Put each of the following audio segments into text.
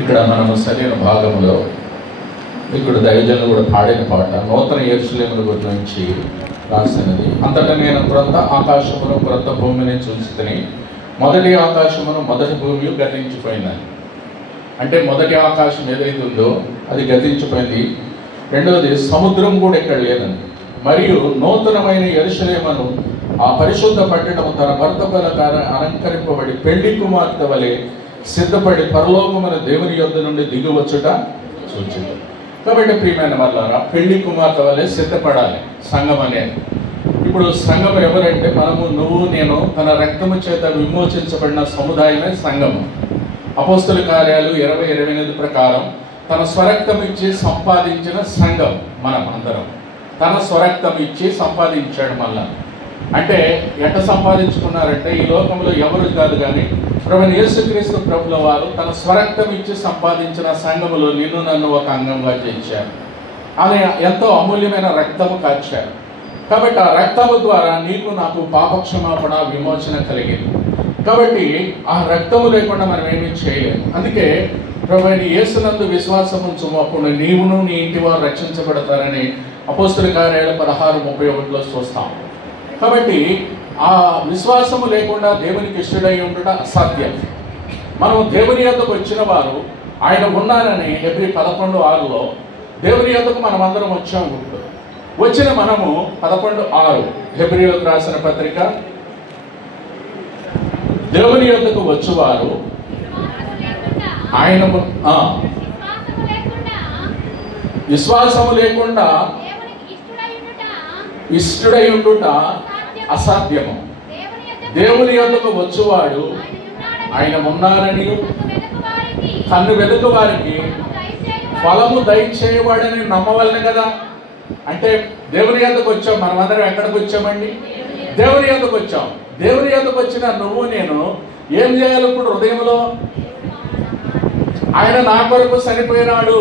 ఇక్కడ మనము శరీర భాగంలో ఇక్కడ దైవజనులు కూడా పాడిన పాట నూతన యెరూషలేమును గురించి రాసినది. అంతటా నేను క్రొత్త ఆకాశమును క్రొత్త భూమిని చూసితిని, మొదటి ఆకాశమును మొదటి భూమి గతించిపోయిందని. అంటే మొదటి ఆకాశం ఏదైతే ఉందో అది గతించిపోయింది, రెండవది సముద్రం కూడా ఇక్కడ లేదండి. మరియు నూతనమైన యెరూషలేమును ఆ పరిశుద్ధ పట్టణము తన భర్త ప్రకారం అలంకరింపబడి పెళ్లి కుమార్తె వలె సిద్ధపడి పరలోకమున దేవుని యొద్ద నుండి దిగివచ్చుట సూచింది. కాబట్టి ప్రియమైన వాళ్ళారా, పెళ్లి కుమార్తె వలె సిద్ధపడాలి సంఘం అనేది. ఇప్పుడు సంఘం ఎవరంటే మనము, నువ్వు, నేను తన రక్తము చేత విమోచించబడిన సముదాయమే సంఘము. అపోస్తల కార్యాలు 20:28 ప్రకారం తన స్వరక్తం ఇచ్చి సంపాదించిన సంఘం మనం అందరం. తన స్వరక్తం ఇచ్చి సంపాదించాడు. మళ్ళా అంటే ఎట్ట సంపాదించుకున్నారంటే ఈ లోకంలో ఎవరు కాదు కానీ ప్రభువైన యేసుక్రీస్తు ప్రభుల వారు తన స్వరక్తం ఇచ్చి సంపాదించిన సంఘములో నిన్ను నన్ను ఒక అంగంగా చేర్చారు. ఆయన ఎంతో అమూల్యమైన రక్తము కార్చారు. కాబట్టి ఆ రక్తము ద్వారా నీకు నాకు పాపక్షమాపణ విమోచన కలిగింది. కాబట్టి ఆ రక్తము లేకుండా మనం ఏమీ చేయలేము. అందుకే ప్రభువైన యేసునందు విశ్వాసం ఉంచుము, అప్పుడు నీవును నీ ఇంటి వారు రక్షించబడతారని అపోస్తల కార్యాలు 16:31 చూస్తాం. కాబట్టి ఆ విశ్వాసము లేకుండా దేవునికి ఇష్టడై ఉండట అసాధ్యం. మనం దేవుని యొద్దకు వచ్చిన వారు ఆయన ఉన్నారని హెబ్రీ 11:6 దేవుని యొద్దకు మనం అందరం వచ్చాము. వచ్చిన మనము 11:6 హెబ్రీలకు రాసిన పత్రిక, దేవుని యొద్దకు వచ్చువారు ఆయన విశ్వాసము లేకుండా ఇష్టడై ఉండుట అసాధ్యము. దేవుని యొద్దకు వచ్చువాడు ఆయన ఉన్నారని కన్ను వెతుకు వారికి ఫలము దయచేయవాడని నమ్మవలనే కదా. అంటే దేవుని యొద్దకు వచ్చాం, మనమందరం ఎక్కడికి వచ్చామండి? దేవుని యొద్దకు వచ్చాం. దేవుని యొద్దకు వచ్చిన నువ్వు నేను ఏం చేయాలి? ఇప్పుడు హృదయంలో ఆయన నా కొరకు చనిపోయినాడు,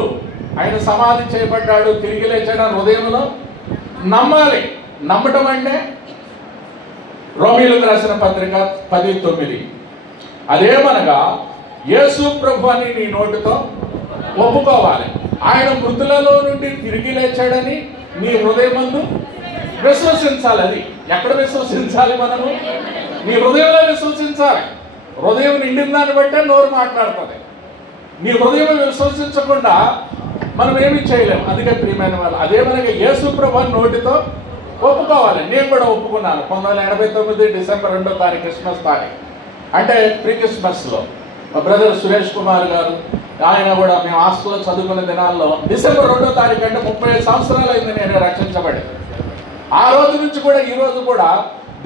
ఆయన సమాధి చేయబడ్డాడు, తిరిగి లేచాడు హృదయంలో నమ్మాలి. నమ్మటం అంటే రోమీయులకు రాసిన పత్రిక 10:9 అదేమనగా యేసు ప్రభు అని నీ నోటితో ఒప్పుకోవాలి, ఆయన మృతులలో నుండి తిరిగి లేచాడని నీ హృదయమందు విశ్వసించాలి. అది ఎక్కడ విశ్వసించాలి? మనము నీ హృదయంలో విశ్వసించాలి. హృదయం నిండిన దాన్ని బట్టే నోరు మాట్లాడుతుంది. నీ హృదయం విశ్వసించకుండా మనం ఏమీ చేయలేము. అందుకే ప్రియమైన వాళ్ళు అదేమనగా యేసు ప్రభు నోటితో ఒప్పుకోవాలి. నేను కూడా ఒప్పుకున్నాను 1989 డిసెంబర్ 2వ తారీఖు, క్రిస్మస్ తారీఖు, అంటే ప్రీ క్రిస్మస్లో మా బ్రదర్ సురేష్ కుమార్ గారు, ఆయన కూడా మేము హాస్టల్లో చదువుకున్న దినాల్లో డిసెంబర్ 2వ తారీఖు అంటే 35 సంవత్సరాలు అయింది నేను రక్షించబడి. ఆ రోజు నుంచి కూడా ఈ రోజు కూడా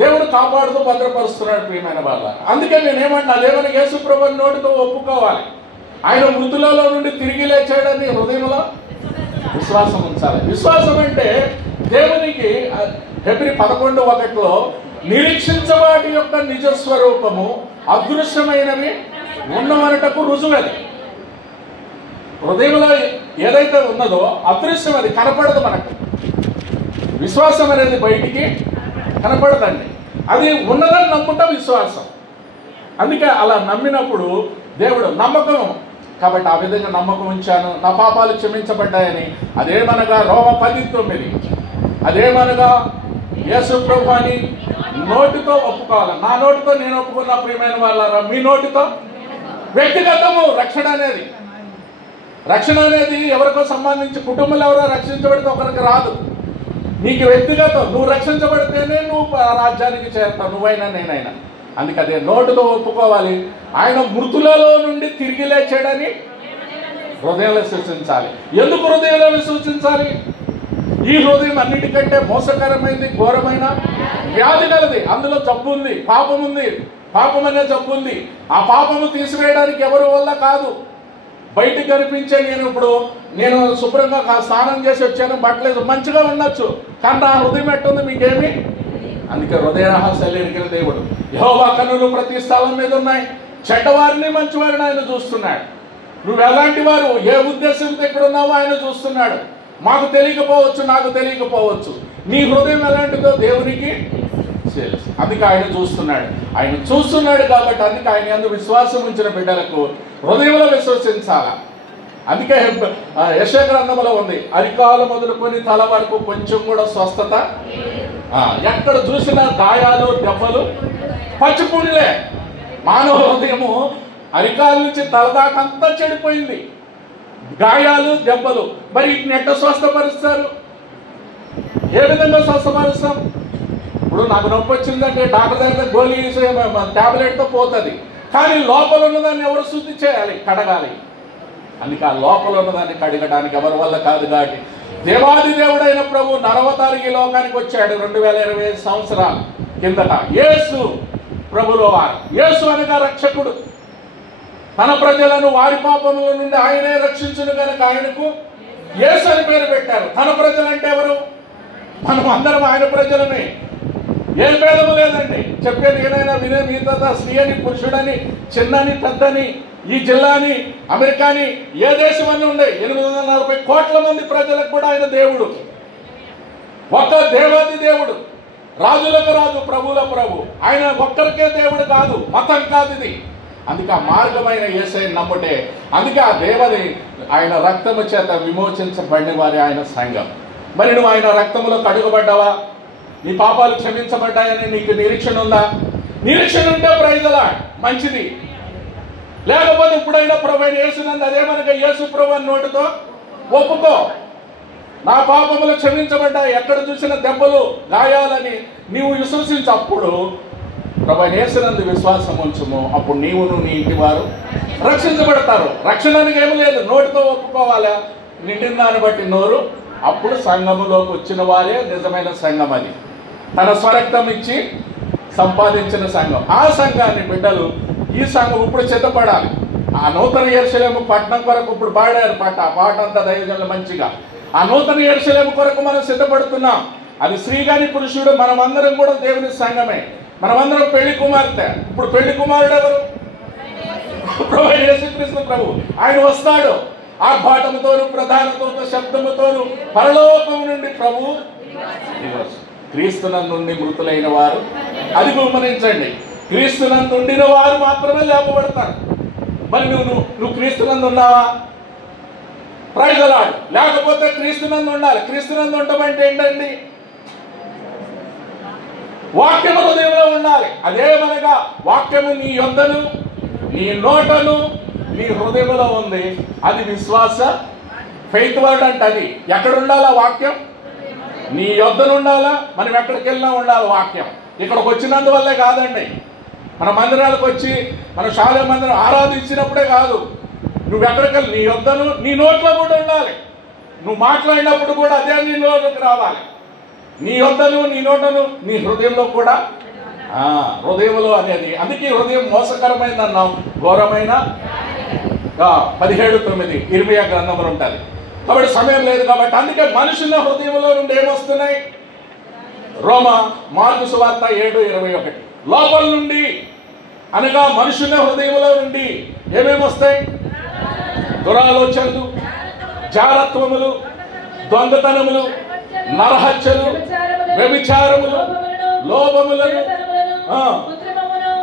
దేవుడు కాపాడుతూ భద్రపరుస్తున్నాడు ప్రియమైన వాళ్ళ. అందుకే నేనేమన్నా దేవుని యేసు ప్రభువు నోటితో ఒప్పుకోవాలి, ఆయన మృతులలో నుండి తిరిగి లేచాడని హృదయంలో విశ్వాసం ఉంచాలి. విశ్వాసం అంటే దేవునికి హెబ్రీ 11:1 నిరీక్షించవాటి యొక్క నిజ స్వరూపము అదృశ్యమైనవి ఉన్నవనటకు రుజువది. హృదయంలో ఏదైతే ఉన్నదో అదృశ్యం, అది కనపడదు మనకు. విశ్వాసం అనేది బయటికి కనపడదండి, అది ఉన్నదని నమ్ముట విశ్వాసం. అందుకే అలా నమ్మినప్పుడు దేవుడు నమ్మకం, కాబట్టి ఆ విధంగా నమ్మకం ఉంచాను, నా పాపాలు క్షమించబడ్డాయని. అదేమనగా రోమ 10:9 అదేమనగా యేసు ప్రభు అని నోటితో ఒప్పుకోవాలి. నా నోటితో నేను ఒప్పుకున్న ప్రియమైన వాళ్ళారా, మీ నోటితో వ్యక్తిగతము. రక్షణ అనేది ఎవరికో సంబంధించి కుటుంబంలో ఎవరో రక్షించబడితే ఒకరికి రాదు, నీకు వ్యక్తిగతం. నువ్వు రక్షించబడితేనే నువ్వు రాజ్యానికి చేరుతావు, నువ్వైనా నేనైనా. అందుకే అదే నోటితో ఒప్పుకోవాలి. ఆయన మృతులలో నుండి తిరిగి లేచాడని హృదయంలో విశ్వసించాలి. ఎందుకు హృదయంలో విశ్వసించాలి? ఈ హృదయం అన్నిటికంటే మోసకరమైనది, ఘోరమైన వ్యాధి కలది. అందులో జబ్బు ఉంది, పాపం ఉంది. పాపం అనే జబ్బు ఉంది. ఆ పాపము తీసివేయడానికి ఎవరి వల్ల కాదు. బయటికి కనిపించే నేను శుభ్రంగా స్నానం చేసి వచ్చాను, బట్టలేదు, మంచిగా ఉండొచ్చు, కానీ నా హృదయం ఎట్టుంది మీకేమి? అందుకే హృదయ రహస్యాలు ఎరిగిన దేవుడు. యెహోవా కన్నులు ప్రతి స్థలం మీద ఉన్నాయి, చెడ్డవారిని మంచివారిని ఆయన చూస్తున్నాడు. నువ్వు ఎలాంటి వారు, ఏ ఉద్దేశంతో ఇక్కడ ఉన్నావో ఆయన చూస్తున్నాడు. మాకు తెలియకపోవచ్చు, నాకు తెలియకపోవచ్చు. నీ హృదయం ఎలాంటిదో దేవునికి తెలుసు. అందుకే ఆయన చూస్తున్నాడు కాబట్టి అందుకే ఆయన యందు విశ్వాసం ఉంచిన బిడ్డలకు హృదయంలో విశ్వసించాలా. అందుకే యెషయా గ్రంథంలో ఉంది, అరికాలు మొదలుకొని తల వరకు కొంచెం కూడా స్వస్థత, ఎక్కడ చూసినా గాయాలు దెబ్బలు పచ్చిపుండ్లే. మానవ హృదయము అరికాల నుంచి తల దాకా అంతా చెడిపోయింది, గాయాలు దెబ్బలు. మరి వీటిని ఎట్లా స్వస్థపరుస్తారు? ఏ విధంగా స్వస్థపరుస్తాం? ఇప్పుడు నాకు నొప్పి వచ్చిందంటే డాక్టర్ దగ్గర గోళీ టాబ్లెట్తో పోతుంది, కానీ లోపల ఉన్నదాన్ని ఎవరు శుద్ధి చేయాలి? కడగాలి. అందుకే ఆ లోపల ఉన్నదాన్ని కడగడానికి ఎవరి వల్ల కాదు. కాబట్టి దేవాది దేవుడైన ప్రభు నరవతారికి ఈ లోకానికి వచ్చాడు 2025 సంవత్సరాల కిందట. యేసు ప్రభులో వారు, యేసు అనగా రక్షకుడు. తన ప్రజలను వారి పాపముల నుండి ఆయనే రక్షించును కనుక ఆయనకు యేసు అని పేరు పెట్టారు. తన ప్రజలంటే ఎవరు? మనం అందరం ఆయన ప్రజలమే. ఏం భేదము లేదండి. చెప్పేది ఏదైనా వినే మిగతా స్త్రీ అని, పురుషుడని, చిన్నని, పెద్దని, ఈ జిల్లాని, అమెరికాని, ఏ దేశం అని ఉండే 840 కోట్ల మంది ప్రజలకు కూడా ఆయన దేవుడు. ఒక్క దేవాది దేవుడు, రాజులకు రాజు, ప్రభువుల ప్రభు. ఆయన ఒక్కరికే దేవుడు కాదు, మతం కాదు ఇది. అందుకే ఆ మార్గమైన యేసయ్యను నమ్ముటే, అందుకే ఆ దేవుని ఆయన రక్తము చేత విమోచించబడిన వారి ఆయన సంఘం. మరి నువ్వు ఆయన రక్తములో కడుగబడ్డావా? నీ పాపాలు క్షమించబడ్డాయని నీకు నిరీక్షణ ఉందా? నిరీక్షణ ఉంటే ప్రైజలా మంచిది. లేకపోతే ఇప్పుడైనా ప్రభు అయిన యేసునందు అదేమనగా యేసు ప్రభు అని నోటితో ఒప్పుకో, నా పాపములు క్షమించబడ్డాయి, ఎక్కడ చూసిన దెబ్బలు గాయాలని నీవు విశ్వసించు. అప్పుడు ప్రభు అయిన యేసునందు విశ్వాసం ఉంచుము. అప్పుడు నీవును నీ ఇంటి వారు రక్షించబడతారు. రక్షణకి ఏమి లేదు, నోటితో ఒప్పుకోవాలా, నిండిన దాన్ని బట్టి నోరు. అప్పుడు సంఘములోకి వచ్చిన వారే నిజమైన సంఘం. అది తన స్వరక్తం ఇచ్చి సంపాదించిన సంఘం. ఆ సంఘాన్ని బిడ్డలు, ఈ సంఘం ఇప్పుడు సిద్ధపడాలి. ఆ నూతన యెరూషలేము పట్టణం కొరకు ఇప్పుడు పాడారు ఆ పాట అంతా దైవజనులు మంచిగా. ఆ నూతన యెరూషలేము కొరకు మనం సిద్ధపడుతున్నాం. అది స్త్రీ గాని పురుషుడు, మనమందరం కూడా దేవుని సంఘమే. మనమందరం పెళ్లి కుమార్తె. ఇప్పుడు పెళ్లి కుమారుడు ఎవరు? ప్రభు యేసుక్రీస్తు ప్రభు. ఆయన వస్తాడు ఆర్భాటముతోను, ప్రధానతోను, శబ్దముతోను పరలోకము నుండి ప్రభు. క్రీస్తునందుండి మృతులైన వారు, అది గమనించండి, క్రీస్తునందు ఉండిన వారు మాత్రమే లేపబడతారు. మరి నువ్వు క్రీస్తునందు ఉన్నావా? Praise the lord. లేకపోతే క్రీస్తునందు ఉండాలి. క్రీస్తునందు ఉండమంటే ఏంటండి? వాక్యము హృదయంలో ఉండాలి. అదేమనగా వాక్యము నీ యొద్దను, నీ నోటను, నీ హృదయంలో ఉంది. అది విశ్వాస ఫెయిత్ వర్డ్ అంటే. అది ఎక్కడ ఉండాలా? వాక్యం నీ యొద్దను ఉండాలా. మనం ఎక్కడికి వెళ్ళినా ఉండాలి వాక్యం. ఇక్కడికి వచ్చినందువల్లే కాదండి. మన మందిరాలకు వచ్చి మన శాలే మందిరం ఆరాధించినప్పుడే కాదు, నువ్వు ఎక్కడికి వెళ్ళి నీ యొద్దను నీ నోట్లో కూడా ఉండాలి. నువ్వు మాట్లాడినప్పుడు కూడా అదే నీ నోట్లోకి రావాలి. నీ యొద్దను నీ నోటను నీ హృదయంలో కూడా, హృదయంలో అనేది. అందుకే హృదయం మోసకరమైన అన్నాం, ఘోరమైన 17:9 ఇర్మియా గ్రంథంలో ఉంటుంది. కాబట్టి సమయం లేదు కాబట్టి అందుకే మనుషుల హృదయంలో నుండి ఏమొస్తున్నాయి? మార్కు సువార్త 7:21 లోపల నుండి అనగా మనుషుల హృదయంలో నుండి ఏమేమి వస్తాయి? దురాలోచనలు, జారత్వములు, దొంగతనములు, నరహత్యలు, వ్యభిచారములు, లోభములను,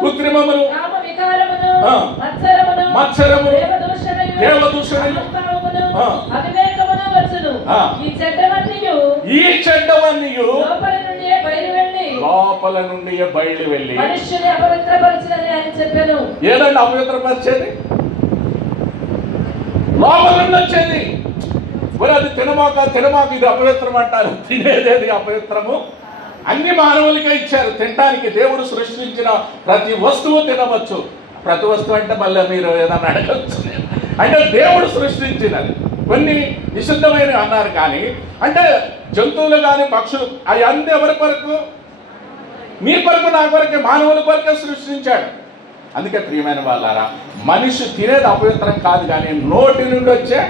కృత్రిమములు, మత్సరములు, దేవదూషణలు, ఈ చెడ్డవన్నీ లోపల నుండి బయలు వెళ్ళి ఏదండి అపవిత్రపరిచేది? లోపల నుండి వచ్చేది. మరి అది తినమాక ఇది అపవిత్రం అంటారు. తినేదేది అపవిత్రము? అన్ని మానవులకే ఇచ్చారు తినడానికి. దేవుడు సృష్టించిన ప్రతి వస్తువు తినవచ్చు. ప్రతి వస్తువు అంటే మళ్ళీ మీరు ఏదన్నా అడగచ్చు. అంటే దేవుడు సృష్టించినది. కొన్ని నిషిద్ధమైనవి అన్నారు, కానీ అంటే జంతువులు కానీ పక్షులు అవి అన్ని ఎవరి కొరకు? మీ కొరకు, నా కొరకే, మానవుల కొరకే సృష్టించాడు. అందుకే ప్రియమైన వాళ్ళారా, మనిషి తినేది అపవిత్రం కాదు, కానీ నోటి నుండి వచ్చే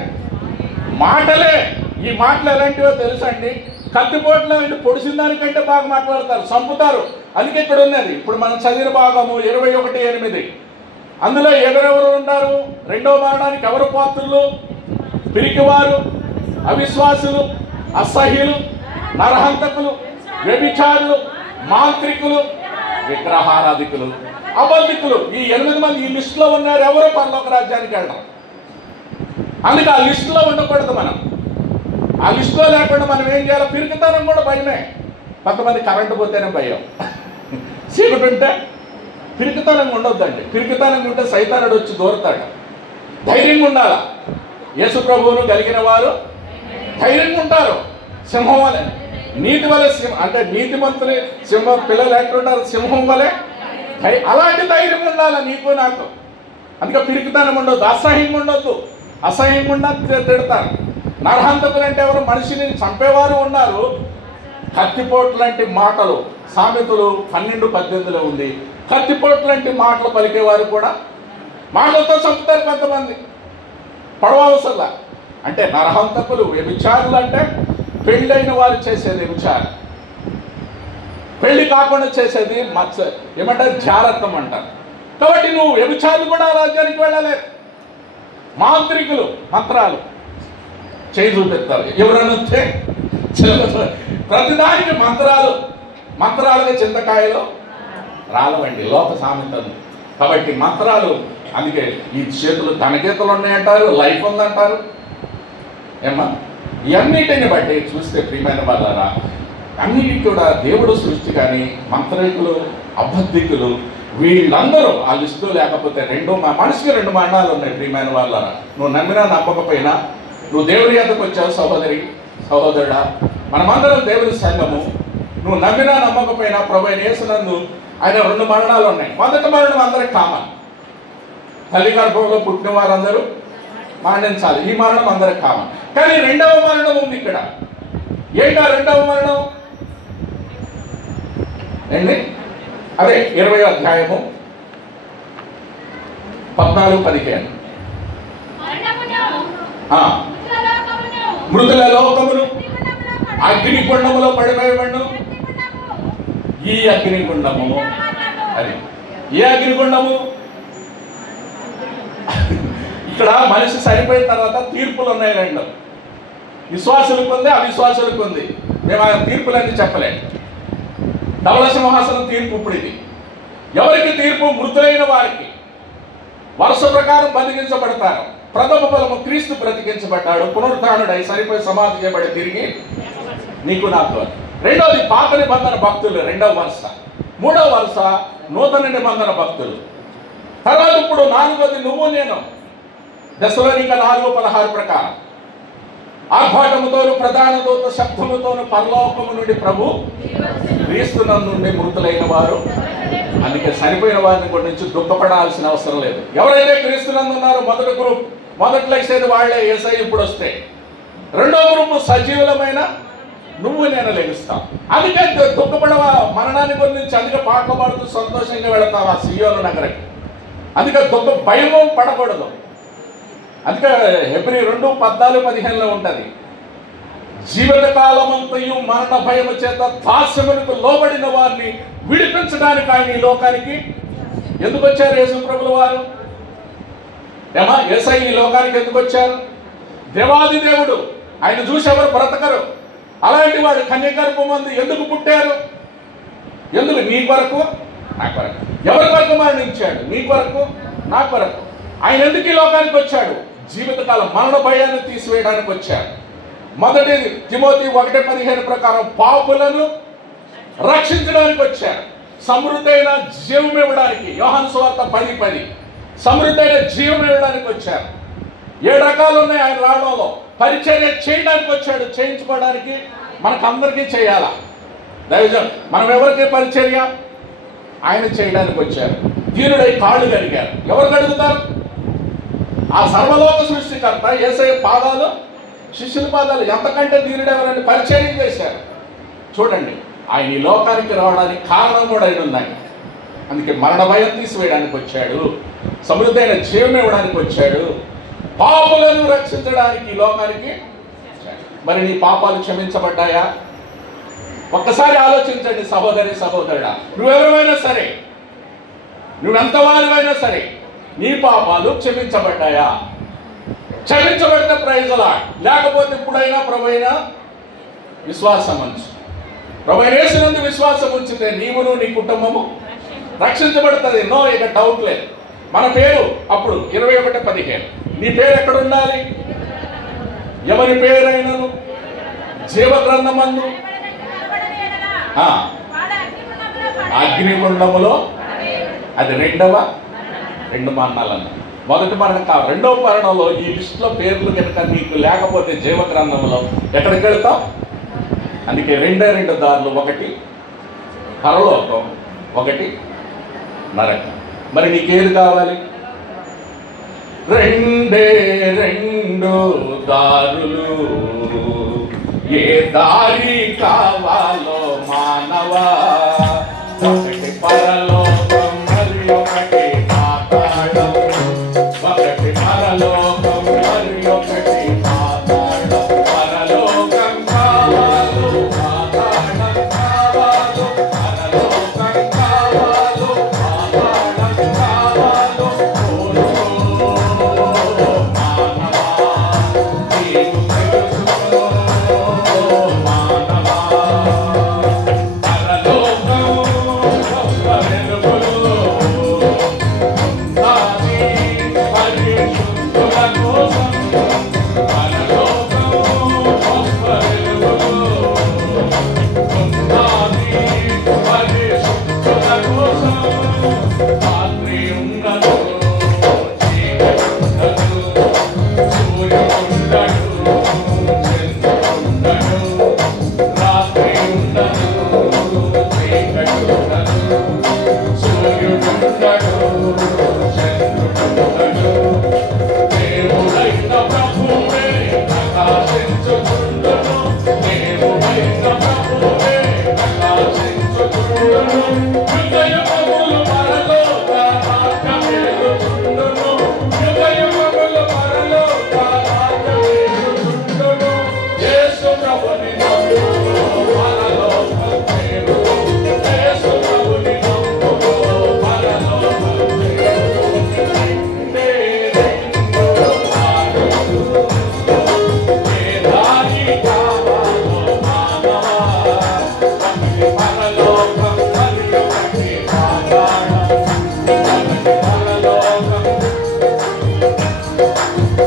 మాటలే. ఈ మాటలు ఎలాంటివో తెలుసండి? కత్తిపోట్ల పొడిసిన దానికంటే బాగా మాట్లాడతారు, చంపుతారు. అందుకే ఇక్కడ ఉన్నది ఇప్పుడు మనం చదివిన భాగము 21:8. అందులో ఎవరెవరు ఉన్నారు? రెండో మరణానికి ఎవరు పాత్రులు? పిరికివారు, అవిశ్వాసులు, అసహ్యులు, నరహంతకులు, వ్యభిచారులు, మాంత్రికులు, విగ్రహారాధికులు, అబద్ధికులు. ఈ 8 మంది ఈ లిస్టులో ఉన్నారు. ఎవరో పరలోక రాజ్యానికి వెళ్ళడం. అందుకే ఆ లిస్టులో ఉండకూడదు. మనం ఆ లిస్టులో లేకుండా మనం ఏం చేయాలి? పిరికితనం కూడా భయమే. కొంతమంది కరెంటు పోతేనే భయం, చీకటి ఉంటే. పిరికితనంగా ఉండొద్దండి. పిరికితనంగా ఉంటే సైతానుడు వచ్చి దూరతాడు. ధైర్యంగా ఉండాలా. యేసు ప్రభువును కలిగిన వారు ధైర్యంగా ఉంటారు. సింహం వలె, నీతి వలె అంటే నీతిమంతుని సింహం పిల్లలు ఎట్లుంటారు? సింహం వలె. అలాంటి ధైర్యం ఉండాలి నీకు నాకు. అందుకే పిరికితనం ఉండొద్దు, అసహ్యంగా ఉండొద్దు. అసహ్యంగా ఉండ తిడతారు. నరహంతకులు అంటే ఎవరు? మనిషిని చంపేవారు ఉన్నారు. కత్తిపోటు లాంటి మాటలు, సామెతలు 12:18 ఉంది. కత్తిపోటు లాంటి మాటలు పలికేవారు కూడా మాటలతో చంపుతారు కొంతమంది. పడవలసల్లా అంటే నరహంతకులు, వ్యభిచారులు అంటే పెళ్ళైన వారు చేసేది వ్యభిచారం. పెళ్లి కాకుండా చేసేది ఏమంటారు? జారత్వం అంటారు. కాబట్టి నువ్వు వ్యభిచారులు కూడా రాజ్యానికి వెళ్ళలేదు. మాంత్రికులు మంత్రాలు చేయి చూపిస్తారు. ఎవరనొస్తే ప్రతిదానికి మంత్రాలుగా చింతకాయలు రాలవండి, లోక సామెతలు. కాబట్టి మంత్రాలు, అందుకే ఈ చేతులు ధనగీతలు ఉన్నాయంటారు, లైఫ్ ఉందంటారు. ఏమ్మా, ఇవన్నిటిని బట్టి చూస్తే ప్రియమైన వాళ్ళారా, అన్నిటికీ కూడా దేవుడు సృష్టి. కానీ మంత్రికులు, అబద్ధికులు వీళ్ళందరూ ఆ లిస్టు లేకపోతే మనిషికి 2 మరణాలు ఉన్నాయి ప్రియమైన వాళ్ళారా. నువ్వు నమ్మినా నమ్మకపోయినా నువ్వు దేవుడి యొద్దకు వచ్చావు సహోదరి, సహోదరుడా. మనమందరం దేవుని సంఘము. నువ్వు నమ్మినా నమ్మకపోయినా ప్రభు అయిన యేసునందు ఆయన 2 మరణాలు ఉన్నాయి. మొదటి మరణం అందరికి కామన్. తల్లి గర్భంలో పుట్టిన వారందరూ మరణించాలి. ఈ మరణం అందరికి కామన్. కానీ 2వ మరణం ఉంది ఇక్కడ. ఏంటా 2వ మరణం? ఏంటి? అదే 20వ అధ్యాయము 14-15. మృతుల లోకమును అగ్నిగుండములో పడివేయబడును. ఈ అగ్నిగుండము అది ఏ అగ్నిగుండము? ఇక్కడ మనిషి చనిపోయిన తర్వాత తీర్పులు ఉన్నాయి 2. విశ్వాసులకు ఉంది, అవిశ్వాసులకు ఉంది. మేము ఆ తీర్పులన్నీ చెప్పలేము. ధవళ సింహాసనం తీర్పు ఇప్పుడు ఇది. ఎవరికి తీర్పు? మృతులైన వారికి. వరుస ప్రకారం బతికించబడతారు. ప్రథమ ఫలము క్రీస్తు బ్రతికించబడ్డాడు, పునరుత్థానుడై సరిపోయి సమాధి చేయబడి తిరిగి నీకు నాకు. రెండవది పాత నిబంధన భక్తులు 2వ వరుస. 3వ వరుస నూతన నిబంధన భక్తులు. తర్వాత ఇప్పుడు 4వది నువ్వు నేను. దశలోనిక 4:16 ప్రకారం ఆర్భాటముతోను ప్రధాన దూత శబ్దముతోను పరలోకము నుండి ప్రభు క్రీస్తునందు నుండి మృతులైన వారు. అందుకే చనిపోయిన వారిని గురించి దుఃఖపడాల్సిన అవసరం లేదు. ఎవరైతే క్రీస్తునందు ఉన్నారో మొదటి గ్రూప్, మొదటి లెక్సేది వాళ్లే. యేసై ఇప్పుడు వస్తే 2వ గ్రూపు సజీవులమైన నువ్వు నేను లెగుస్తాం. అందుకే దుఃఖపడవ మరణాన్ని గురించి అందుకే పాటలు పాడుతూ సంతోషంగా వెళతావు ఆ సియోను నగరికి. అందుకే భయము పడకూడదు. అందుకే హెబ్రీ 2:14-15 ఉంటుంది. జీవితకాలమంతయు మరణ భయము చేత దాస్యమునకు లోబడిన వారిని విడిపించడానికి ఆయన ఈ లోకానికి ఎందుకు వచ్చారు? యేసు ప్రభుల వారు. యేసయ్య ఈ లోకానికి ఎందుకు వచ్చారు? దేవాది దేవుడు. ఆయన చూసి ఎవరు బ్రతకరు. అలాంటి వాడు కన్యగర్భమందు ఎందుకు పుట్టారు? ఎందుకు? నీ కొరకు, నా కొరకు. ఎవరి కొరకు మరణించాడు? నీ కొరకు, నా కొరకు. ఆయన ఎందుకు ఈ లోకానికి వచ్చాడు? జీవితకాలం మరణ భయాన్ని తీసివేయడానికి వచ్చాడు. మొదటి తిమోతి 1:15 ప్రకారం పాపులను రక్షించడానికి వచ్చారు. సమృద్ధైన జీవం ఇవ్వడానికి. యోహాను సువార్త 10:10 సమృద్ధైన జీవం ఇవ్వడానికి వచ్చారు. 7 రకాలు ఉన్నాయి ఆయన రావడంలో. పరిచర్య చేయడానికి వచ్చాడు. చేయించుకోవడానికి మనకందరికీ చేయాలా? దైవజన్ మనం ఎవరికి పరిచర్య? ఆయన చేయడానికి వచ్చారు. దీనుడై కాళ్ళు కడిగారు. ఎవరు కడుగుతారు? ఆ సర్వలోక సృష్టికర్త యేసయ్య పాదాలు, శిష్యుల పాదాలు. ఎంతకంటే దీనుడు ఎవరంటే పరిచర్య చేశారు. చూడండి, ఆయన ఈ లోకానికి రావడానికి కారణం కూడా ఆయన ఉందని. అందుకే మరణ భయం తీసివేయడానికి వచ్చాడు. సమృద్ధైన జీవం ఇవ్వడానికి వచ్చాడు. పాపులను రక్షించడానికి ఈ లోకానికి. మరి నీ పాపాలు క్షమించబడ్డాయా? ఒక్కసారి ఆలోచించండి సహోదరి, సహోదరుడా. నువ్వెవరైనా సరే, నువ్వెంత వారివైనా సరే, నీ పాపాలు క్షమించబడ్డాయా? క్షమించబడితే ప్రైజ్ లార్డ్. లేకపోతే ఇప్పుడైనా ప్రభువైన విశ్వాసం ఉంచు. ప్రభువైన యేసునందు విశ్వాసం ఉంచితే నీవును నీ కుటుంబము రక్షించబడుతుంది. నో, ఇక డౌట్ లేదు. మన పేరు అప్పుడు 21:15 నీ పేరు ఎక్కడ ఉండాలి? ఎవరి పేరైనను జీవ గ్రంథమందు అగ్నిగుండములో, అది రెండు మరణాలన్న. మొదటి మరణం కాదు, రెండవ మరణంలో ఈ లిస్టులో పేర్లు కనుక నీకు లేకపోతే జీవ గ్రంథంలో ఎక్కడికి వెళ్తాం? అందుకే రెండు దారులు, ఒకటి పరలోకం, ఒకటి నరకం. మరి నీకేది కావాలి? రెండు దారులు, ఏ దారి కావాలో మానవా, ఒకటి పరలోకం మరి ఒకటి పాతాళం, ఒకటి పరలోకం మరి ఒకటి పాతాళం. పరలోకం కావాలో పాతాళం కావాలో, పరలోకం కావాలో పాతాళం కావాలో, మానవా నీవు తెలుసుకో మానవా. పరలోకం గొప్ప వెలుగులు ఉన్నది పరిశుద్ధుల కోసం, పరలోకం గొప్ప వెలుగులు ఉన్నది పరిశుద్ధుల కోసం. రాత్రి ఉండదు, చీకటి ఉండదు, సూర్యుడు ఉండడు, చంద్రుడు ఉండడు. రాత్రి ఉండదు, చీకటి ఉండదు, సూర్యుడు ఉండడు, చంద్రుడు ఉండడు. దేవుడైన ప్రభువే ప్రకాశించుచుండును, దేవుడైన ప్రభువే ప్రకాశించుచుండును. హృదయములు పరలోక రాజ్యమేలుచుండును, హృదయములు పరలోక రాజ్యమేలుచుండును. యేసు ప్రభుని నమ్ముము, పరలోకం చేరుము. యేసు ప్రభుని నమ్ముము, పరలోకం చేరుము. రెండే రెండు దారులు, ఏ దారి కావాలో మానవా, ఒకటి పరలోకం మరి ఒకటి పాతాళం, ఒకటి పరలోకం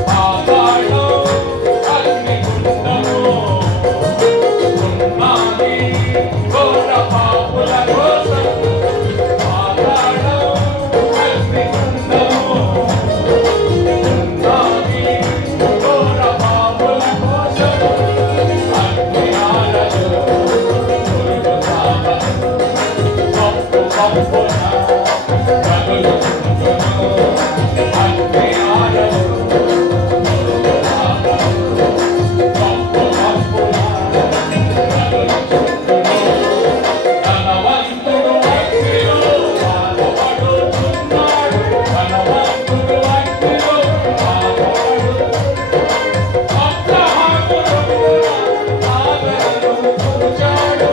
పాతాళం అగ్నిగుండము ఉన్నది ఘోర పాపుల కోసం. పాతాళం అగ్నిగుండము ఉన్నది ఘోర పాపుల కోసం. అగ్ని ఆరదు, పురుగు చావదు, పప్పు పప్పున కదులుచుండును. అగ్ని ఆరదు, పురుగు చావదు, పప్పు పప్పున కదులుచుండును. ధనవంతుడు అగ్నిలో పాల్పడుచున్నాడు, ధనవంతుడు అగ్నిలో పాల్పడుచున్నాడు. అబ్రహామును కూడా ఆదరణను చూచాడు,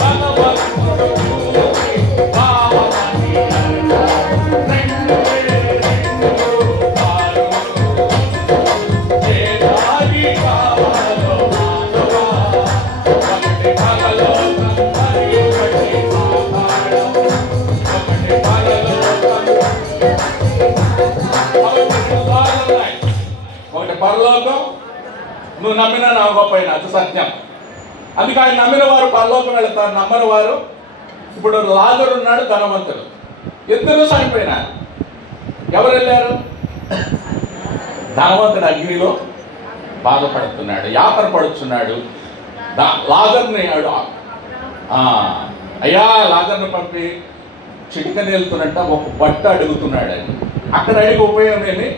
ధనవంతుడు చూచి పావని అన్నాడు. రెండు దారులు, ఏ దారి కావాలో మానవా, ఒకటి పరలోకం మరి ఒకటి పాతాళం, ఒకటి పరలోకం. అవి రెండు దారులు ఉన్నాయి. ఒకటి పరలోకం, నువ్వు నమ్మినా నా గొప్పైనా అది సత్యం. అందుకే ఆయన నమ్మిన వారు పరలోకం వెళతారు, నమ్మని వారు. ఇప్పుడు లాజరు ఉన్నాడు, ధనవంతుడు, ఇద్దరు చనిపోయినారు. ఎవరు వెళ్ళారు? ధనవంతుడు అగ్నిలో బాధపడుతున్నాడు, యాతన పడుతున్నాడు. లాజర్ని అయ్యా లాజర్ని పంపి చిటికని వెళ్తున్నట్ట ఒక బట్ట అడుగుతున్నాడు. అని అక్కడ అడిగి ఉపయోగం ఏమి?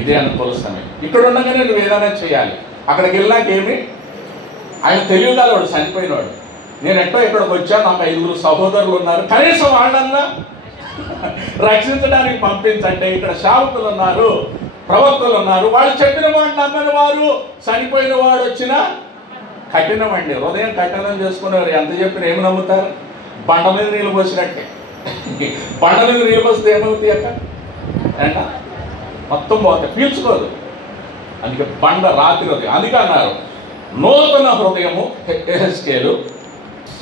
ఇదే అనుకూల సమయం. ఇక్కడ ఉండగానే నువ్వు ఏదైనా చేయాలి. అక్కడికి వెళ్ళాకేమి? ఆయన తెలియగలవాడు, చనిపోయినవాడు. నేను ఎట్టో ఇక్కడికి వచ్చాను, నాకు 5 సహోదరులు ఉన్నారు, కనీసం వాళ్ళన్నా రక్షించడానికి పంపించంటే. ఇక్కడ సేవకులు ఉన్నారు, ప్రవక్తలు ఉన్నారు, వాళ్ళు చెప్పిన మాట నమ్మని వారు. చనిపోయిన వాడు వచ్చినా కఠినమండి, హృదయం కఠినం చేసుకునేవారు. ఎంత చెప్పినా ఏమి నమ్ముతారు? బండ మీద నీళ్ళు పోసినట్టే. బండ మీద నీళ్ళు పోస్తే ఏమవుతాయి అక్క? అంట మొత్తం పోతాయి, పీల్చుకోదు. అందుకే బండ రాత్రి అవుతాయి. అందుకే అన్నారు నూతన హృదయము యెహెజ్కేలు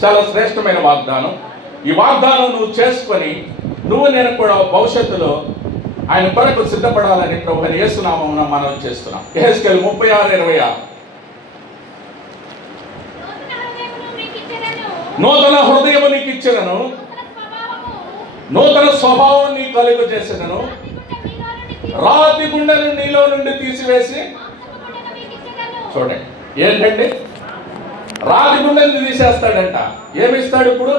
చాలా శ్రేష్టమైన వాగ్దానం. ఈ వాగ్దానం నువ్వు చేసుకొని నేను కూడా భవిష్యత్తులో ఆయన కొరకు సిద్ధపడాలని ప్రభువైన యేసు నామమున మనవి చేస్తున్నాం. యెహెజ్కేలు 36:26 నూతన హృదయము నీకు ఇచ్చినను, నూతన స్వభావం నీకు కలుగు చేసినను, రాతి గుండెను నీలో నుండి తీసివేసి. చూడండి ఏంటండి, రాతి గుండెని తీసేస్తాడంట. ఏమిస్తాడు ఇప్పుడు?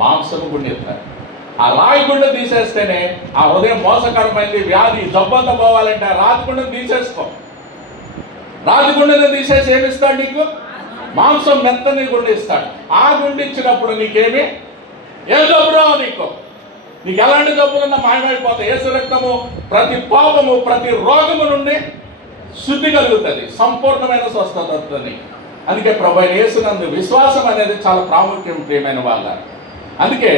మాంసము గుండె ఇస్తాడు. ఆ రాయి గుండె తీసేస్తేనే ఆ హృదయం మోసకరమైంది, వ్యాధి జబ్బంతా పోవాలంటే ఆ రాతి గుండెను తీసేసుకో. రాతి గుండెను తీసేసి ఏమిస్తాడు నీకు? మాంసం మెత్తని గుండె ఇస్తాడు. ఆ గుండె ఇచ్చినప్పుడు నీకేమి ఏ జబ్బు రావు. నీకు ఎలాంటి జబ్బులున్నా మాయమైపోతాయి. యేసు రక్తము ప్రతి పాపము ప్రతి రోగము నుండి శుద్ధి కలుగుతుంది, సంపూర్ణమైన స్వస్థత వస్తుంది. అందుకే ప్రభువైన యేసునందు విశ్వాసం అనేది చాలా ప్రాముఖ్యం ప్రియమైన వాళ్ళ. అందుకే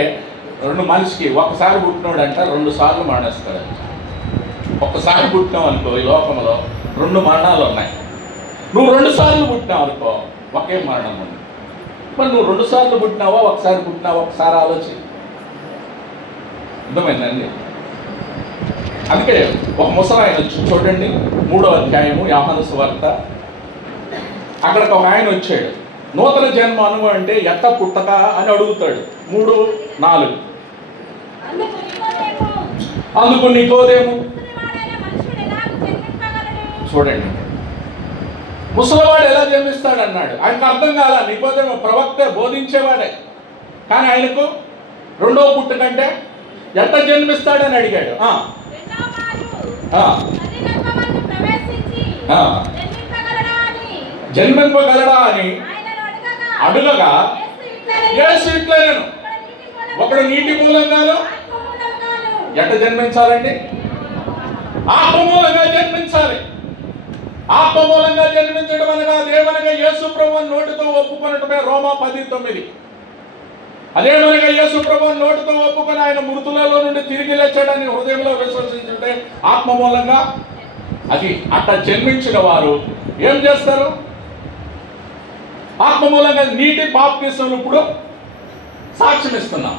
మనిషికి ఒకసారి పుట్టినోడంట 2 సార్లు మరణిస్తాడంట. ఒక్కసారి పుట్టినావు అనుకో, ఈ లోకంలో 2 మరణాలు ఉన్నాయి. నువ్వు 2 సార్లు పుట్టినావు అనుకో, ఒకే మరణం ఉంది. మరి నువ్వు 2 సార్లు పుట్టినావా ఒకసారి పుట్టినావా ఒకసారి ఆలోచన. అర్థమైందండి? అందుకే ఒక ముసలాయన వచ్చి చూడండి, 3వ అధ్యాయము యోహాను సువార్త. అక్కడికి ఒక ఆయన వచ్చాడు. నూతన జన్మ అనుభవం అంటే ఎట్ట పుట్టక అని అడుగుతాడు. 3:4 అందుకు నికోదేము. చూడండి, ముసలివాడు ఎలా జన్మిస్తాడు అన్నాడు. ఆయనకు అర్థం కాల. నికోదేము ప్రవక్త, బోధించేవాడే. కానీ ఆయనకు 2వ పుట్టుకంటే ఎట్ట జన్మిస్తాడని అడిగాడు. జన్మింపగలడా అని అడుగగా యేసు ఇట్లనేను, ఒకడు నీటి మూలంగాను. ఎట్ట జన్మించాలండి? ఆత్మ మూలంగా జన్మించాలి. ఆత్మ మూలంగా జన్మించడం అనగా దేవునిగా యేసు ప్రభువును నోటితో ఒప్పుకొనటమే. రోమా 10:9. అదేమనగా యేసు ప్రభువును నోటితో ఒప్పుకొని ఆయన మృతులలో నుండి తిరిగి లేచాడని హృదయంలో విశ్వసించుంటే ఆత్మ మూలంగా. అది అట్ట జన్మించిన వారు ఏం చేస్తారు? ఆత్మ మూలంగా నీటి బాప్తిస్మం ఇప్పుడు సాక్ష్యం ఇస్తున్నాం.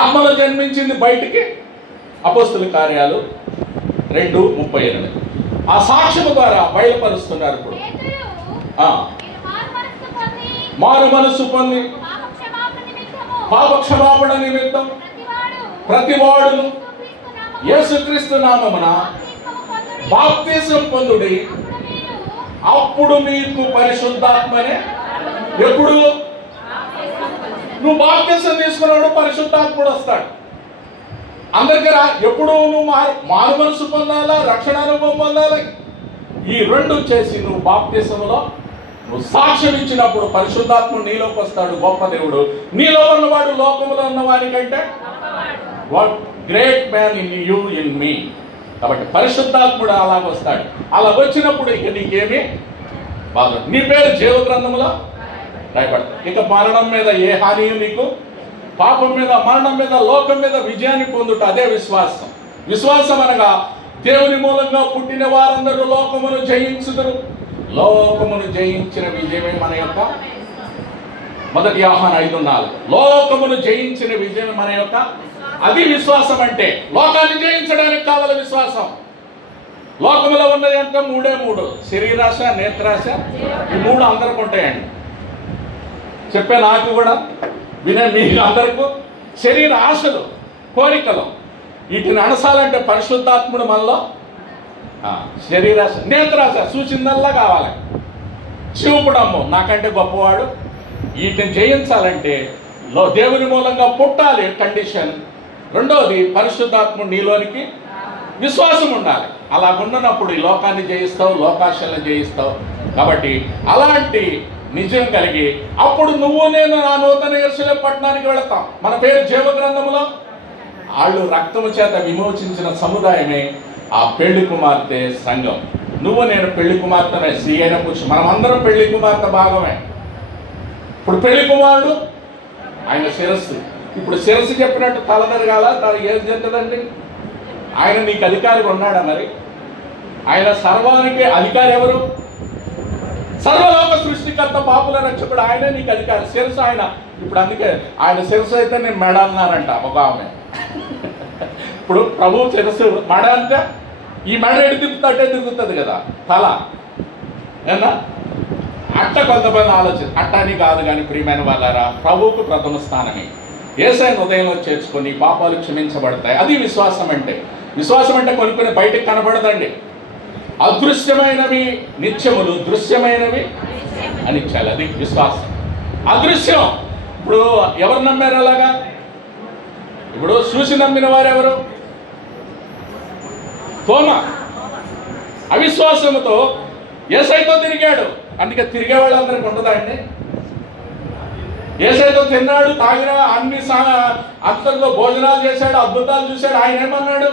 ఆత్మలో జన్మించింది బయటికి. అపోస్తుల కార్యాలు 2:38. ఆ సాక్ష్యము ద్వారా బయలుపరుస్తున్నారు. ఇప్పుడు మారు మనసు పొంది పాప క్షమాపణ నిమిత్తం ప్రతివాడును యేసుక్రీస్తు నామమున బాప్తిస్మం పొందుడి, అప్పుడు మీకు పరిశుద్ధాత్మనే. ఎప్పుడు నువ్వు బాప్తిస్మం తీసుకున్నాడు పరిశుద్ధాత్ముడు వస్తాడు. అందరికీ ఎప్పుడు నువ్వు మారు మనసు పొందాలా, రక్షణ అనుభవం పొందాలి. ఈ 2 చేసి నువ్వు బాప్తిస్మంలో నువ్వు సాక్ష్యం ఇచ్చినప్పుడు పరిశుద్ధాత్ముడు నీలోకి వస్తాడు. గొప్ప దేవుడు నీలో ఉన్నవాడు లోకంలో ఉన్నవాడి కంటే great man in you in me. కాబట్టి పరిశుద్ధాత్ముడు అలాగ వస్తాడు. అలా వచ్చినప్పుడు ఇక నీకేమి బాధ. నీ పేరు జీవ గ్రంథంలో రాయబడతాడు. ఇక మరణం మీద ఏ హాని నీకు, పాపం మీద మరణం మీద లోకం మీద విజయాన్ని పొందుట. అదే విశ్వాసం. విశ్వాసం అనగా దేవుని మూలంగా పుట్టిన వారందరూ లోకమును జయించుదురు. లోకమును జయించిన విజయమే మన యొక్క 1 యోహాను 5:4. లోకమును జయించిన విజయమే మన యొక్క. అది విశ్వాసం అంటే. లోకాన్ని జయించడానికి కావాలి విశ్వాసం. లోకములో ఉన్నది అంటే 3 శరీరాశ, నేత్రాశ. ఈ 3 అందరికి ఉంటాయండి. చెప్పే నాకు కూడా వినే మీకు అందరికీ శరీర ఆశలు, కోరికలు, వీటిని అణసాలంటే పరిశుద్ధాత్ముడు మనలో. శరీరాశ, నేత్రాశ చూసిందల్లా కావాలి. చూపడము నాకంటే గొప్పవాడు. వీటిని జయించాలంటే దేవుని మూలంగా పుట్టాలి కండిషన్. 2వది పరిశుద్ధాత్ముడు నీలోనికి విశ్వాసం ఉండాలి. అలా ఉన్నప్పుడు ఈ లోకాన్ని జయిస్తావు, లోకాశలను జయిస్తావు. కాబట్టి అలాంటి నిజం కలిగి అప్పుడు నువ్వు నేను ఆ నూతన యెరూషలేము పట్టణానికి వెళతాం. మన పేరు జీవ గ్రంథములో. వాళ్ళు రక్తము చేత విమోచించిన సముదాయమే ఆ పెళ్లి కుమార్తె సంఘం. నువ్వు నేను పెళ్లి కుమార్తెనే. స్త్రీ అయిన పురుషుడు మనం అందరం పెళ్లి కుమార్తె భాగమే. ఇప్పుడు పెళ్లి కుమారుడు ఆయన శిరస్సు. ఇప్పుడు శిరస్సు చెప్పినట్టు తల జరగాల, తల ఏది జరుగుతుందండి? ఆయన నీకు అధికారిగా ఉన్నాడా? మరి ఆయన సర్వానికి అధికారి ఎవరు? సర్వలోక సృష్టికర్త పాపుల రక్షకుడు ఆయనే నీకు అధికారి. శిరస్సు ఆయన. ఇప్పుడు అందుకే ఆయన శిరస్సు అయితే నేను మెడ అన్నానంట ఒక ఆమె. ఇప్పుడు ప్రభు శిరస్సు మెడ అంటే ఈ మెడ ఎడి తిప్పుతుంటే తిరుగుతుంది కదా తల. ఏనా అట్ట కొంతమంది ఆలోచన. అట్టని కాదు కానీ ప్రియమైన వాళ్ళారా, ప్రభువుకు ప్రథమ స్థానమే. యేసయ్యను హృదయంలో చేర్చుకొని పాపాలు క్షమించబడతాయి. అది విశ్వాసం అంటే. విశ్వాసం అంటే కొన్ని బయటకు కనబడదండి. అదృశ్యమైనవి నిత్యములు, దృశ్యమైనవి అనిత్యాలు. అది విశ్వాసం. అదృశ్యం ఇప్పుడు ఎవరు నమ్మారు అలాగా? ఇప్పుడు చూసి నమ్మిన వారు ఎవరు? తోమ అవిశ్వాసముతో యేసయ్యతో తిరిగాడు. అందుకే తిరిగే వాళ్ళందరికీ ఉండదా అండి? యేసయ్యతో తిన్నాడు, తాగిన, అన్ని అంతలో భోజనాలు చేశాడు, అద్భుతాలు చూశాడు. ఆయన ఏమన్నాడు?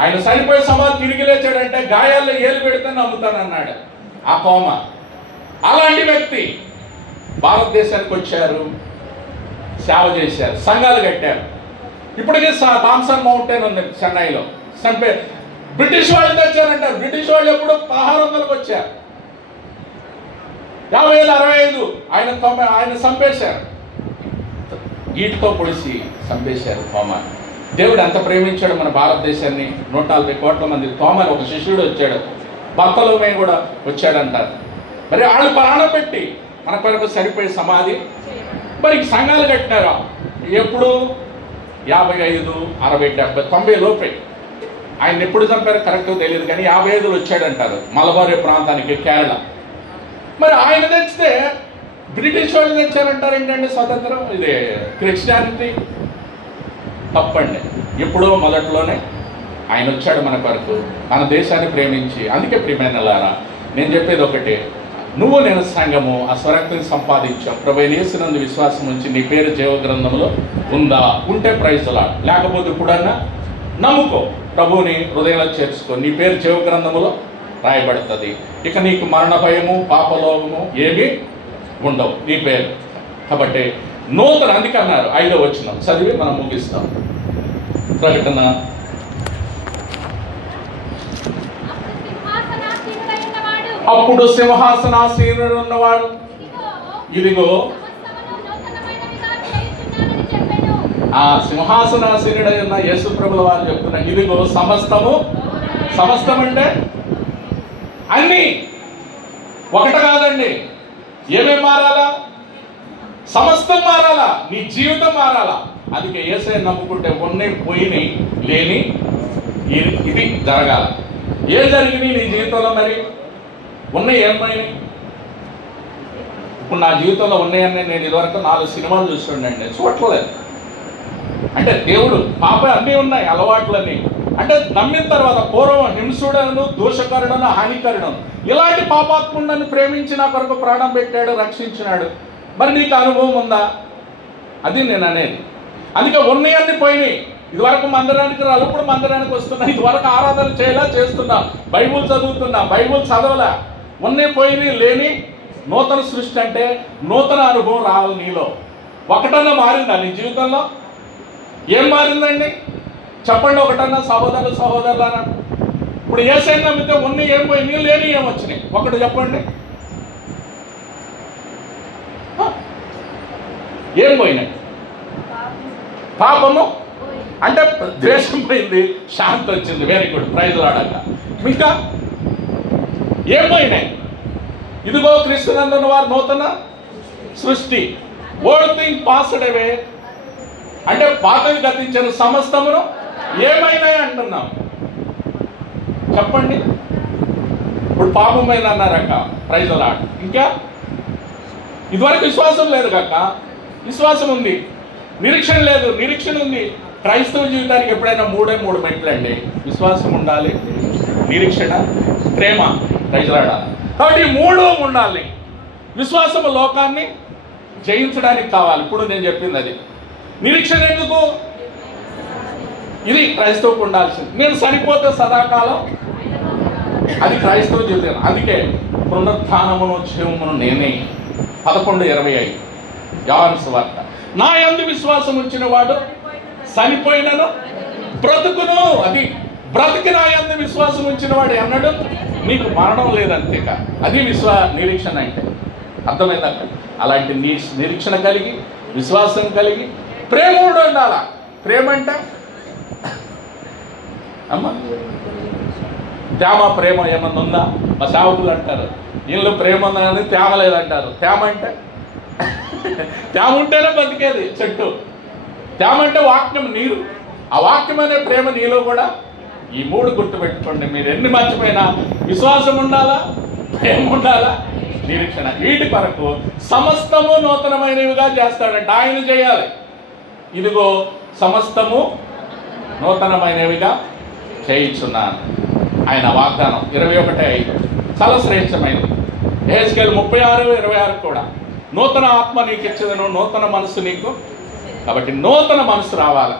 ఆయన చనిపోయి సమాధి తిరిగి లేచాడంటే గాయాల్లో ఏలు పెడితే నమ్ముతానన్నాడు ఆ తోమ. అలాంటి వ్యక్తి భారతదేశానికి వచ్చారు, సేవ చేశారు, సంఘాలు కట్టారు. ఇప్పటికే థామ్సన్ మౌంటైన్ ఉంది చెన్నైలో. బ్రిటిష్ వాళ్ళు తెచ్చారంటారు. బ్రిటిష్ వాళ్ళు ఎప్పుడు 1600కు వచ్చారు. 50,000, 65 ఆయన చంపేశారు. ఈటితో పొడిసి చంపేశారు తోమాని. దేవుడు ఎంత ప్రేమించాడు మన భారతదేశాన్ని. 140 కోట్ల మంది. తోమాని ఒక శిష్యుడు వచ్చాడు, భర్తలోమే కూడా వచ్చాడంటారు. మరి వాళ్ళు ప్రాణం పెట్టి మన కొరకు సరిపోయే సమాధి. మరి సంఘాలు కట్టినారు ఎప్పుడు? 55, 60, 70, 90 లోపే. ఆయన ఎప్పుడు చంపారో కరెక్ట్గా తెలియదు కానీ 55 వచ్చాడంటారు మలబార్ ప్రాంతానికి, కేరళ. మరి ఆయన తెచ్చితే బ్రిటిష్ వాళ్ళు తెచ్చారంటారు ఏంటంటే స్వతంత్రం. ఇది క్రిస్టియానిటీ తప్పండి. ఎప్పుడో మొదట్లోనే ఆయన వచ్చాడు మన కొరకు, మన దేశాన్ని ప్రేమించి. అందుకే ప్రియమైనలారా నేను చెప్పేది ఒకటి, నువ్వు నేను సంఘము ఆ స్వరక్తిని సంపాదించాం. ప్రభు యేసునందు విశ్వాసం ఉంచి నీ పేరు జీవ గ్రంథంలో ఉందా? ఉంటే ప్రైజ్ లార్డ్. లేకపోతే ఇప్పుడన్నా నమ్ముకో, ప్రభువుని హృదయంలో చేర్చుకో, నీ పేరు జీవ గ్రంథములో రాయబడుతుంది. ఇక నీకు మరణ భయము, పాపలోకము ఏమీ ఉండవు నీ పేరు. కాబట్టి నూతన, అందుకే అన్నారు 5వ వచనం చదివి మనం ముగిస్తాం. ప్రకటన. అప్పుడు సింహాసనాసీనుడు ఉన్నవాడు ఇదిగో, ఆ సింహాసనాసీనుడైన యేసు ప్రభుల వారు చెప్తున్నారు, ఇదిగో సమస్తము. సమస్తం అంటే అన్ని, ఒకట కాదండి. ఏమేం మారాలా? సమస్తం మారాలా, నీ జీవితం మారాలా. అందుకే యేసయ్యను నమ్ముకుంటే ఉన్నాయి పోయినాయి, లేని ఇది జరగాల. ఏ జరిగినాయి నీ జీవితంలో? మరి ఉన్నాయి ఏమైనాయి? ఇప్పుడు నా జీవితంలో ఉన్నాయని నేను ఇదివరకు 4 సినిమాలు చూస్తుండండి, చూడలేదు. అంటే దేవుడు పాప అన్నీ ఉన్నాయి, అలవాట్లన్నీ. అంటే నమ్మిన తర్వాత పూర్వం హింసుడను, దోషకరుడను, హానికరుడను, ఇలాంటి పాపాత్ముడని ప్రేమించి నా కొరకు ప్రాణం పెట్టాడు, రక్షించినాడు. మరి నీకు అనుభవం ఉందా? అది నేను అనేది. అందుకే ఉన్నాయన్నీ పోయినాయి. ఇదివరకు మందిరానికి రాదు, ఇప్పుడు మందిరానికి వస్తున్నా. ఇదివరకు ఆరాధన చేయాలా, చేస్తున్నా. బైబుల్ చదువుతున్నా, బైబుల్ చదవలా. ఉన్నాయి పోయినాయి, లేని నూతన సృష్టి. అంటే నూతన అనుభవం రావాలి నీలో. ఒకటన్నా మారిందా నీ జీవితంలో? ఏం మారిందండి చెప్పండి ఒకటన్నా సహోదరులారా. ఇప్పుడు యేసయ్యను నమ్మితే ఉన్నాయి ఏం పోయినాయి, లేని ఏం వచ్చినాయి? ఒకటి చెప్పండి. ఏం పోయినాయి? పాపము అంటే ద్వేషం పోయింది, శాంతి వచ్చింది. Very good, praise lord. ఇంకా ఏం పోయినాయి? ఇదిగో క్రీస్తునందున్న వారు నూతన సృష్టి. ఓల్డ్ థింగ్ పాస్డ్ అవే అంటే పాతవి గతించిన సమస్తమును ఏమైనాయి అంటున్నాం. చెప్పండి. ఇప్పుడు పాపమైన అన్నారక్క, ప్రైజ్ లార్డ్. ఇంకా ఇదివరకు విశ్వాసం లేదు కక్క, విశ్వాసం ఉంది. నిరీక్షణ లేదు, నిరీక్షణ ఉంది. క్రైస్తవ జీవితానికి ఎప్పుడైనా 3 మెట్లు అండి. విశ్వాసం ఉండాలి, నిరీక్షణ, ప్రేమ, ప్రైజ్ లార్డ్. కాబట్టి ఈ 3 ఉండాలి. విశ్వాసము లోకాన్ని జయించడానికి కావాలి. ఇప్పుడు నేను చెప్పింది అది. నిరీక్షణ ఎందుకు? ఇది క్రైస్తవుకు ఉండాల్సింది. నేను చనిపోతే సదాకాలం, అది క్రైస్తవ జీవితం. అందుకే పునరుత్థానమును జీవమును నేనే. 11:25 యోహాను సువార్త. నా యందు విశ్వాసం ఉంచిన వాడు చనిపోయినను బ్రతుకును. అది బ్రతికి నా యందు విశ్వాసం ఉంచిన వాడు అన్నాడు మీకు మరణం లేదంతేక. అది నిరీక్షణ అంటే. అర్థమైందా? అలాంటి నిరీక్షణ కలిగి, విశ్వాసం కలిగి, ప్రేమ కూడా ఉండాలా. ప్రేమ అంటే అమ్మ తేమ ప్రేమ ఏమన్నా ఉందా? మా సేవకులు అంటారు వీళ్ళు ప్రేమ ఉందా కానీ తేమ లేదంటారు. తేమ అంటే తేమ ఉంటేనే బతికేది చెట్టు. తేమ అంటే వాక్యం, నీరు. ఆ వాక్యం అనే ప్రేమ నీలో కూడా. ఈ మూడు గుర్తుపెట్టుకోండి. మీరు ఎన్ని మర్చిపోయినా విశ్వాసం ఉండాలా, ప్రేమ ఉండాలా, నిరీక్షణ. వీటి కొరకు సమస్తము నూతనమైనవిగా చేస్తాడంట. ఆయన చేయాలి. ఇదిగో సమస్తము నూతనమైనవిగా చేయించున్నాను. ఆయన వాగ్దానం 21:5 చాలా శ్రేష్టమైనది. యెహెజ్కేలు 36:26 కూడా నూతన ఆత్మ నీకు ఇచ్చేదను, నూతన మనసు నీకు. కాబట్టి నూతన మనసు రావాలి.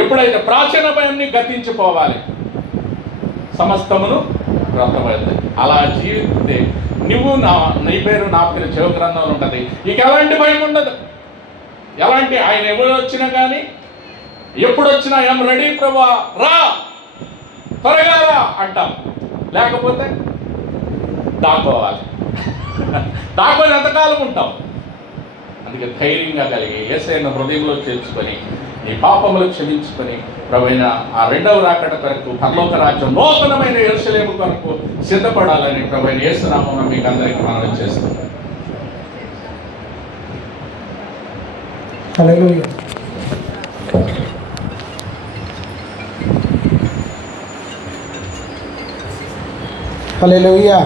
ఎప్పుడైతే ప్రాచీనమన్నీ గతించిపోవాలి, సమస్తమును క్రొత్తమైంది. అలా జీవితే నువ్వు నీ పేరు నా పేరు జీవ గ్రంథంలో ఉంటుంది. ఇక ఎలాంటి భయం ఉండదు. ఎలాంటి ఆయన ఎవరు వచ్చినా కానీ, ఎప్పుడు వచ్చినా ఏం రెడీ ప్రభా, రా త్వరగా రా అంటాం. లేకపోతే దాక్కోవాలి. దాక్కొని ఎంతకాలం ఉంటాం. అందుకే ధైర్యంగా కలిగి యేసయ్యను హృదయంలో చేర్చుకొని, నీ పాపములు క్షమించుకొని, ప్రభువైన ఆ రెండవ రాకడ కొరకు, పరలోక రాజ్యం నూతనమైన యెరూషలేము కొరకు సిద్ధపడాలని ప్రభువైన యేసు నామమున మీకు అందరికీ మనవి చేస్తున్నాం. హల్లెలూయా. హల్లెలూయా.